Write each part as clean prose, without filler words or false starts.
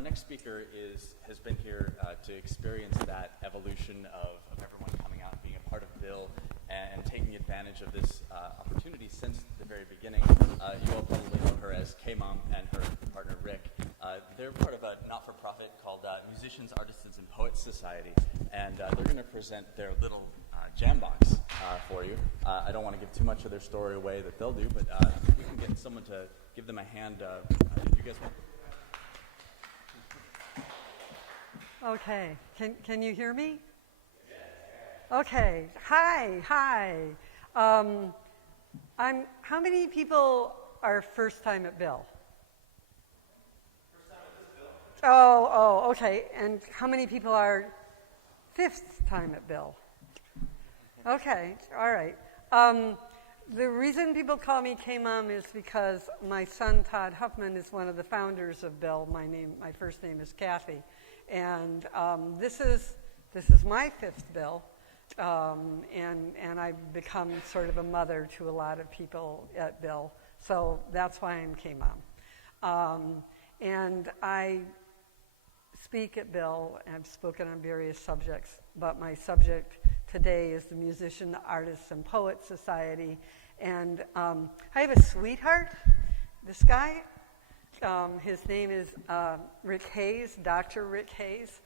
next speaker has been here to experience that evolution of everyone coming out, being a part of Bill, and taking advantage of this opportunity since the very beginning. You all probably know her as Kmom and her partner Rick. They're part of a not-for-profit called Musicians, Artisans, and Poets Society, and they're going to present their little jam box for you. I don't want to give too much of their story away that they'll do, but if we can get someone to give them a hand. You guys want? Okay, can you hear me? Okay, hi. How many people are first time at Bill? First time at this Bill. Oh, okay. And how many people are fifth time at Bill? Okay, all right. The reason people call me Kmom is because my son Todd Huffman is one of the founders of Bill. My first name is Kathy, and this is my fifth Bill, and I've become sort of a mother to a lot of people at Bill, so that's why I'm Kmom. And I speak at Bill, and I've spoken on various subjects, but my subject today is the Musician, Artists, and Poets Society. And I have a sweetheart, this guy. His name is Rick Hayes, Dr. Rick Hayes.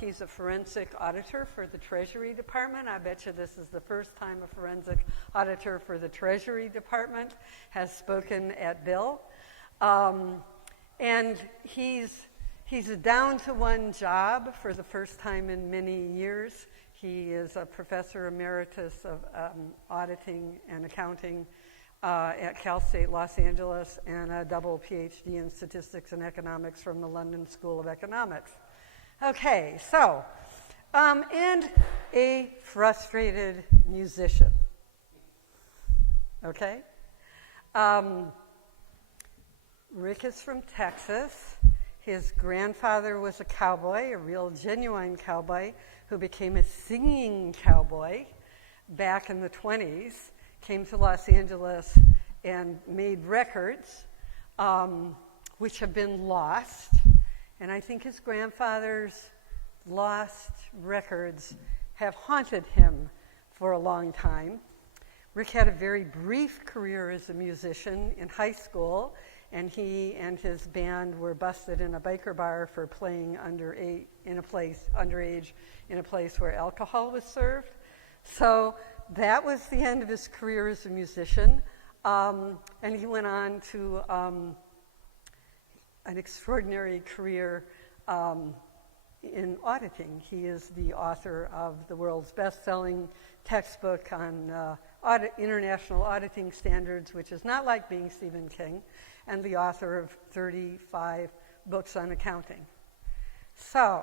He's a forensic auditor for the Treasury Department. I bet you this is the first time a forensic auditor for the Treasury Department has spoken at Bill. And he's down to one job for the first time in many years. He is a professor emeritus of auditing and accounting at Cal State Los Angeles and a double PhD in statistics and economics from the London School of Economics. Okay, so, and a frustrated musician. Okay? Rick is from Texas. His grandfather was a cowboy, a real genuine cowboy, who became a singing cowboy back in the 20s, came to Los Angeles and made records, which have been lost. And I think his grandfather's lost records have haunted him for a long time. Rick had a very brief career as a musician in high school, and he and his band were busted in a biker bar for playing underage in a place where alcohol was served. So that was the end of his career as a musician, and he went on to an extraordinary career in auditing. He is the author of the world's best-selling textbook on international auditing standards, which is not like being Stephen King, and the author of 35 books on accounting. So,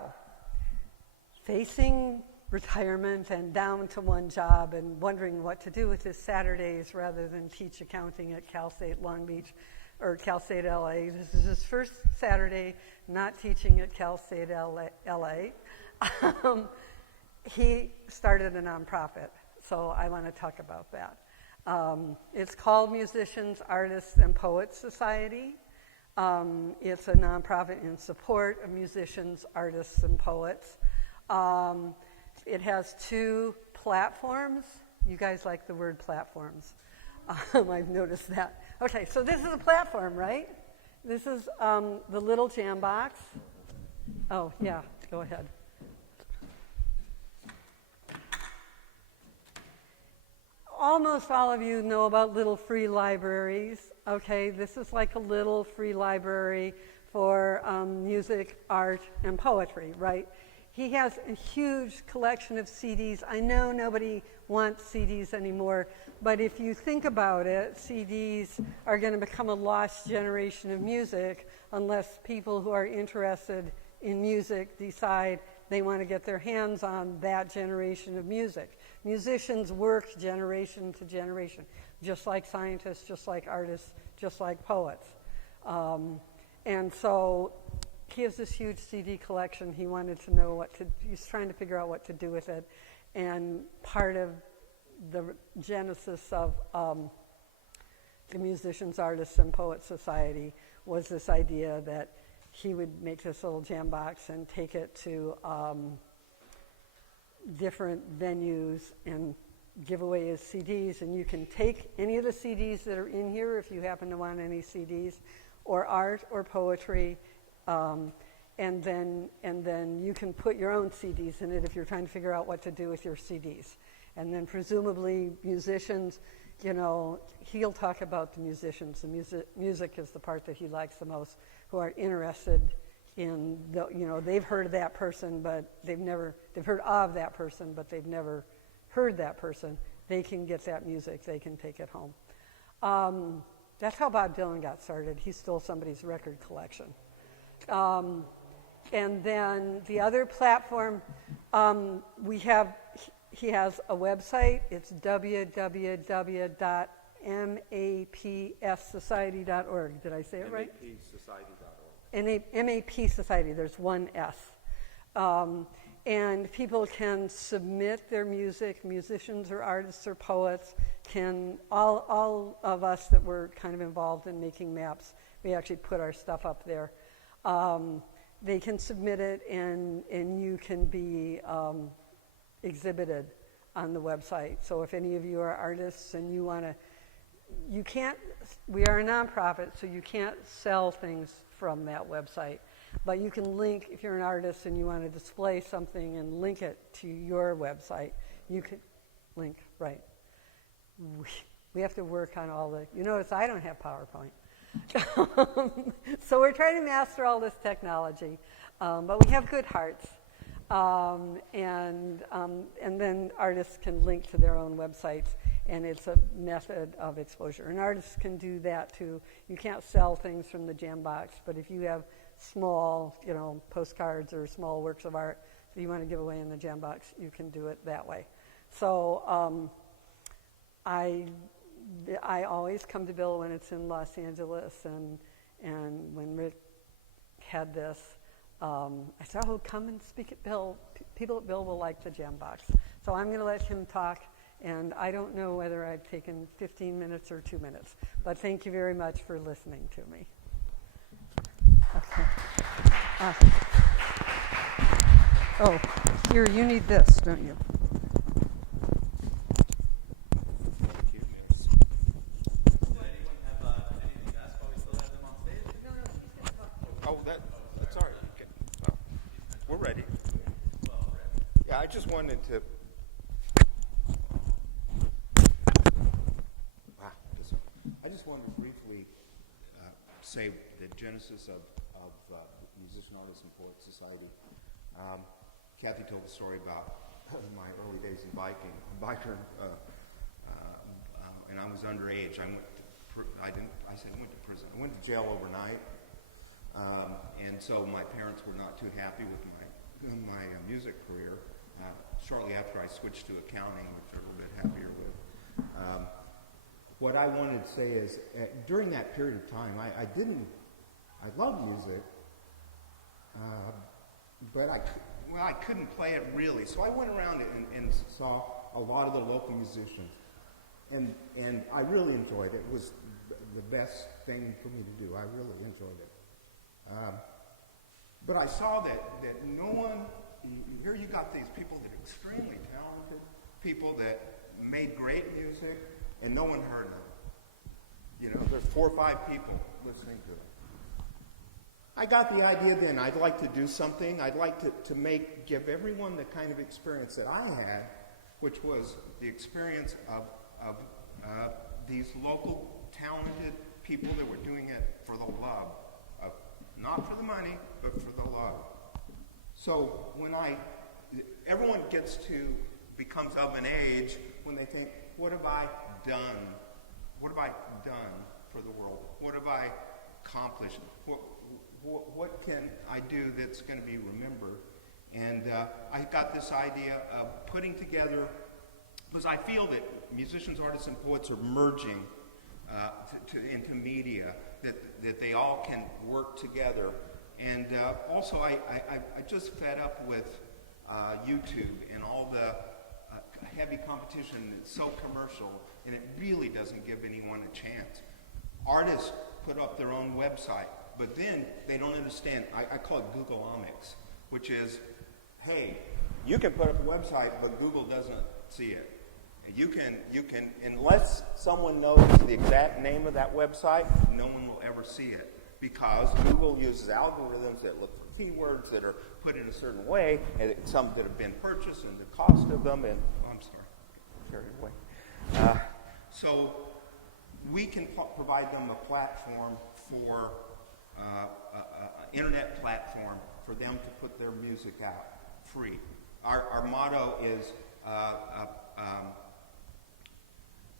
facing retirement and down to one job and wondering what to do with his Saturdays rather than teach accounting at Cal State Long Beach or Cal State LA. This is his first Saturday not teaching at Cal State LA. He started a nonprofit, so I want to talk about that. It's called Musicians, Artists, and Poets Society. It's a nonprofit in support of musicians, artists, and poets. It has two platforms. You guys like the word platforms. I've noticed that. Okay, so this is a platform, right? This is the little jam box. Oh, yeah, go ahead. Almost all of you know about little free libraries. Okay, this is like a little free library for music, art, and poetry, right? He has a huge collection of CDs. I know nobody wants CDs anymore, but if you think about it, CDs are going to become a lost generation of music unless people who are interested in music decide they want to get their hands on that generation of music. Musicians work generation to generation, just like scientists, just like artists, just like poets. And so he has this huge CD collection. He wanted to know he's trying to figure out what to do with it. And part of the genesis of the Musicians, Artists, and Poets Society was this idea that he would make this little jam box and take it to different venues and give away his CDs. And you can take any of the CDs that are in here if you happen to want any CDs, or art or poetry, and then you can put your own CDs in it if you're trying to figure out what to do with your CDs. And then presumably musicians, you know, he'll talk about the musicians. The music is the part that he likes the most, who are interested in the, you know, they've heard of that person, but they've heard of that person, but they've never heard that person. They can get that music, they can take it home. That's how Bob Dylan got started. He stole somebody's record collection. And then the other platform, he has a website. It's www.mapssociety.org. Did I say it right? mapsociety.org. MAP Society, there's one S. And people can submit their music, musicians or artists or poets can, all of us that were kind of involved in making maps, we actually put our stuff up there. They can submit it and you can be exhibited on the website. So if any of you are artists and you want to, we are a nonprofit, so you can't sell things from that website. But you can link, if you're an artist and you want to display something and link it to your website, you can link, right. We have to work on all the, you notice I don't have PowerPoint. So we're trying to master all this technology, but we have good hearts. And then artists can link to their own websites, and it's a method of exposure. And artists can do that too. You can't sell things from the jam box, but if you have small, you know, postcards or small works of art that you want to give away in the jam box, you can do it that way. So I always come to Bill when it's in Los Angeles, and when Rick had this, I said, oh, come and speak at Bill. People at Bill will like the jam box. So I'm going to let him talk, and I don't know whether I've taken 15 minutes or 2 minutes, but thank you very much for listening to me. Okay. Awesome. Oh, here, you need this, don't you? I just wanted to. I just wanted to briefly say the genesis of Musician Artists and Poets Society. Kathy told the story about my early days in biking. I'm a biker, and I was underage. I went to prison. I went to jail overnight, and so my parents were not too happy with my music career. Shortly after I switched to accounting, which I'm a little bit happier with. What I wanted to say is, during that period of time, I loved music, but I couldn't play it really. So I went around and saw a lot of the local musicians, and I really enjoyed it. It was the best thing for me to do. I really enjoyed it. But I saw that no one. Here you got these people that are extremely talented, people that made great music, and no one heard them. You know, there's 4 or 5 people listening to them. I got the idea then, I'd like to do something. I'd like to give everyone the kind of experience that I had, which was the experience of these local talented people that were doing it for the love of, not for the money, but for the love. So when everyone becomes of an age when they think, what have I done? What have I done for the world? What have I accomplished? What can I do that's going to be remembered? And I got this idea of putting together, because I feel that musicians, artists, and poets are merging into media, that they all can work together. And also, I just fed up with YouTube and all the heavy competition. It's so commercial, and it really doesn't give anyone a chance. Artists put up their own website. But then they don't understand. I call it Googleomics, which is, hey, you can put up a website, but Google doesn't see it. You can, unless someone knows the exact name of that website, no one will ever see it, because Google uses algorithms that look for keywords that are put in a certain way, and some that have been purchased and the cost of them, and I'm sorry, carried away. So we can provide them a platform for internet platform for them to put their music out free. Our motto is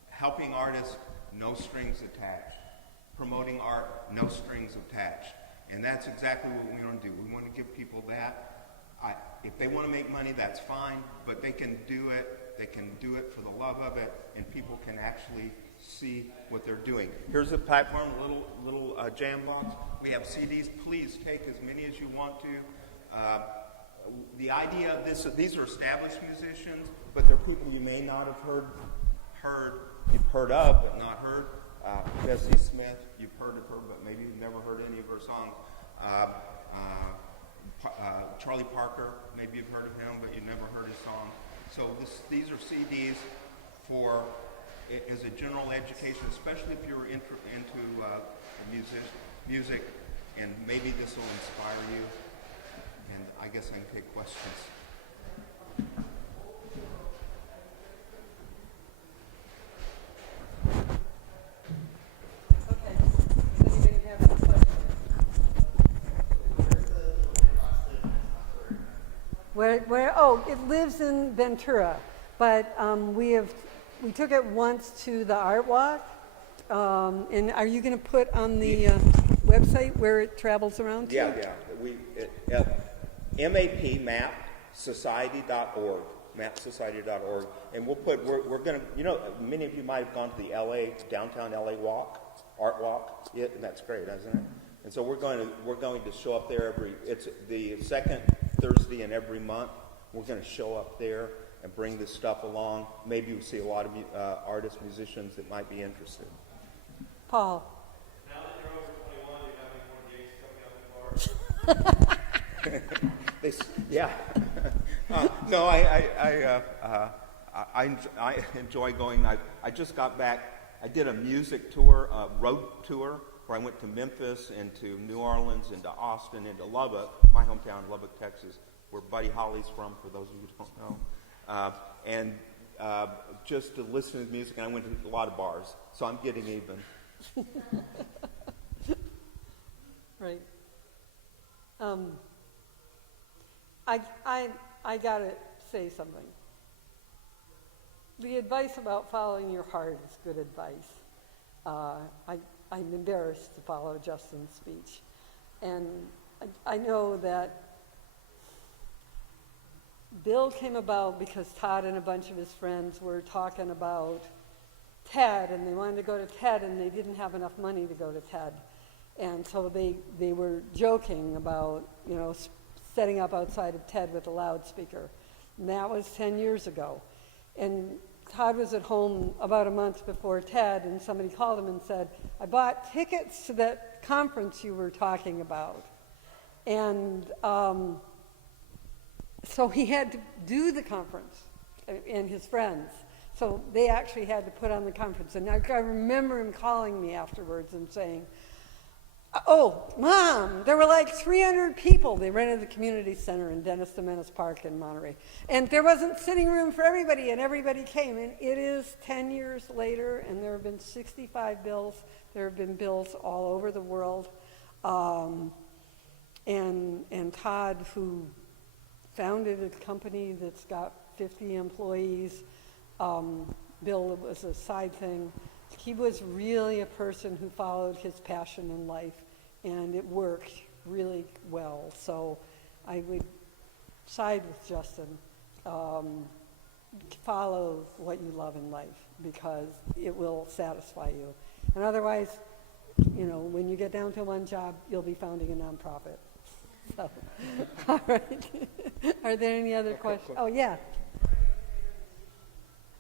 helping artists, no strings attached. Promoting art, no strings attached. And that's exactly what we want to do. We want to give people that. If they want to make money, that's fine, but they can do it. They can do it for the love of it, and people can actually see what they're doing. Here's a platform, a little jam box. We have CDs. Please take as many as you want to. The idea of this, these are established musicians, but they're people you may not have heard you've heard of, but not heard. Bessie Smith, you've heard of her, but maybe you've never heard any of her songs. Charlie Parker, maybe you've heard of him, but you've never heard his song. So these are CDs for as a general education, especially if you're into music, and maybe this will inspire you. And I guess I can take questions. Okay. Does anybody have any questions? Where? Oh, it lives in Ventura, but we took it once to the art walk. And are you going to put on the website where it travels around to? Yeah. MAP, mapsociety.org, mapsociety.org, and we're going to, many of you might have gone to the downtown LA art walk. Yeah, that's great, isn't it? And so we're going to show up there it's the second Thursday in every month. We're going to show up there and bring this stuff along. Maybe you'll see a lot of artists, musicians that might be interested. Paul. Now that you're over 21, do you have any more gigs coming up in bars? Yeah. No, I enjoy going. I just got back. I did a music tour, a road tour, where I went to Memphis, into New Orleans, into Austin, into Lubbock, my hometown, Lubbock, Texas, where Buddy Holly's from, for those of you who don't know. Just to listen to music, and I went to a lot of bars, so I'm getting even. Right. I gotta say something. The advice about following your heart is good advice. I'm embarrassed to follow Justin's speech. And I know that Bill came about because Todd and a bunch of his friends were talking about TED, and they wanted to go to TED, and they didn't have enough money to go to TED. And so they were joking about, setting up outside of TED with a loudspeaker. And that was 10 years ago. And Todd was at home about a month before TED, and somebody called him and said, I bought tickets to that conference you were talking about. And so he had to do the conference, and his friends. So they actually had to put on the conference. And I remember him calling me afterwards and saying, oh, Mom, there were like 300 people. They rented the community center in Dennis the Menace Park in Monterey. And there wasn't sitting room for everybody, and everybody came. And it is 10 years later, and there have been 65 bills. There have been bills all over the world. And Todd, who founded a company that's got 50 employees, Bill was a side thing. He was really a person who followed his passion in life, and it worked really well. So I would side with Justin. Follow what you love in life, because it will satisfy you. And otherwise, when you get down to one job, you'll be founding a nonprofit. So, all right. Are there any other questions? Oh, yeah.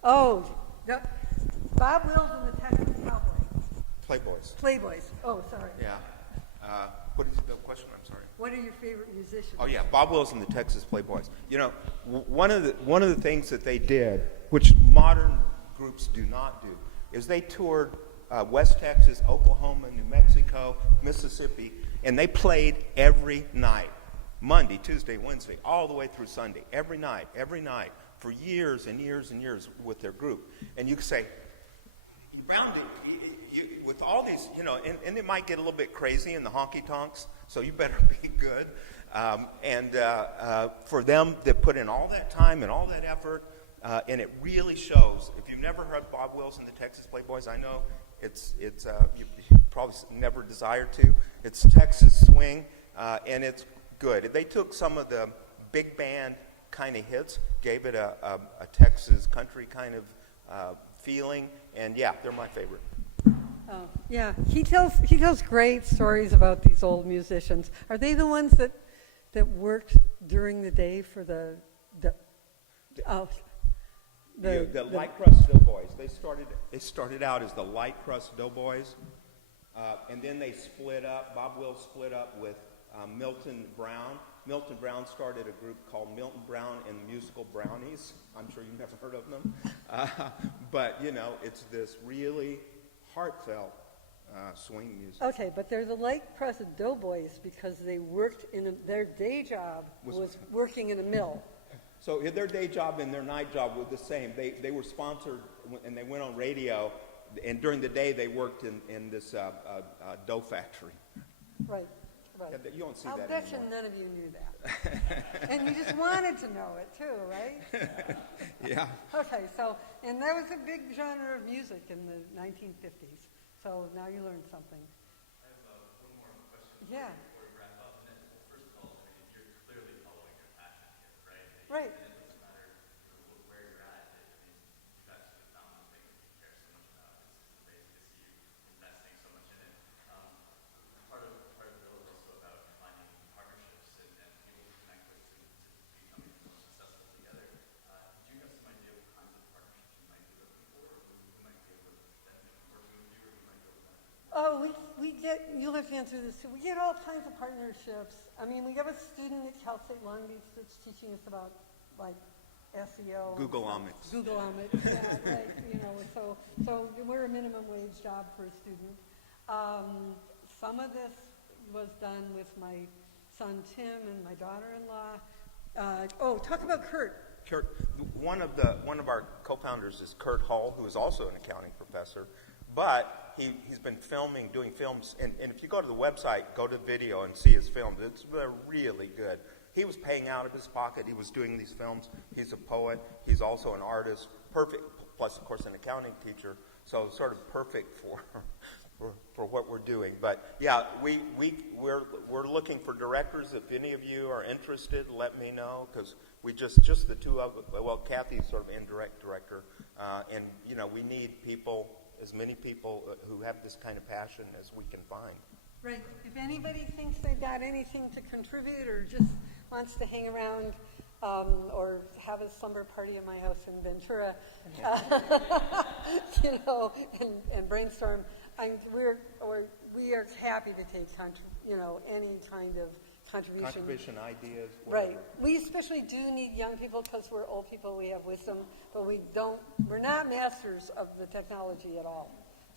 Oh, no. Bob Wills and the Texas Cowboys. Playboys. Playboys. Oh, sorry. Yeah. What is the question? I'm sorry. What are your favorite musicians? Oh yeah, Bob Wills and the Texas Playboys. You know, one of the things that they did, which modern groups do not do, is they toured West Texas, Oklahoma, New Mexico, Mississippi, and they played every night, Monday, Tuesday, Wednesday, all the way through Sunday, every night, for years and years and years with their group. And you could say, with all these, you know, and it might get a little bit crazy in the honky tonks, so you better be good. For them to put in all that time and all that effort, and it really shows. If you've never heard Bob Wills and the Texas Playboys, I know you probably never desired to. It's Texas swing, and it's good. They took some of the big band kind of hits, gave it a Texas country kind of feeling, and yeah, they're my favorite. Oh, yeah, he tells great stories about these old musicians. Are they the ones that worked during the day for the light crust doughboys? They started out as the light crust doughboys, and then they split up. Bob Wills split up with Milton Brown. Milton Brown started a group called Milton Brown and the Musical Brownies. I'm sure you've never heard of them, but you know, it's this really heartfelt swing music. Okay, but they're the light crust doughboys because they worked their day job was working in a mill. So their day job and their night job were the same. They were sponsored and they went on radio, and during the day they worked in this dough factory. Right. Yeah, you don't see that I'll bet you anymore. none of you knew that. And you just wanted to know it too, right? Yeah. Okay, and that was a big genre of music in the 1950s. So now you learned something. I have one more question Yeah. before we wrap up. And then, well, first of all, I mean, you're clearly following your passion here, right? Right. And it doesn't matter where you're at. I mean, you've actually found one thing that you care so much about. It's amazing to see you investing so much in it. Part of the bill is also about finding partnerships and people to connect with to becoming more successful together. Do you have some idea of what kinds of partnerships you might be looking for, or who might be able to benefit from working with you, or who might be able to benefit? Oh, you'll have to answer this too. We get all kinds of partnerships. I mean, we have a student at Cal State Long Beach that's teaching us about like SEO. Googleomics. Googleomics, yeah, right. You know, so we're a minimum wage job for a student. Some of this was done with my son Tim and my daughter-in-law. Talk about Kurt. Kurt, one of our co-founders is Kurt Hall, who is also an accounting professor, but he's been doing films, and if you go to the website, go to video and see his films. They're really good. He was paying out of his pocket. He was doing these films. He's a poet. He's also an artist. Perfect, plus, of course, an accounting teacher. So sort of perfect for what we're doing. But yeah, we're looking for directors. If any of you are interested, let me know, because we just the two of us. Well, Kathy's sort of indirect director, and you know, we need people, as many people who have this kind of passion as we can find. Right. If anybody thinks they've got anything to contribute or just wants to hang around or have a slumber party in my house in Ventura, you know, and brainstorm, we are happy to take any kind of contribution ideas. Right. Whatever. We especially do need young people because we're old people. We have wisdom, but we're not masters of the technology at all,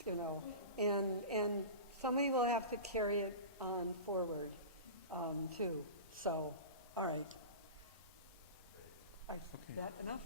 you know. And somebody will have to carry it on forward, too. So, all right. Is that enough?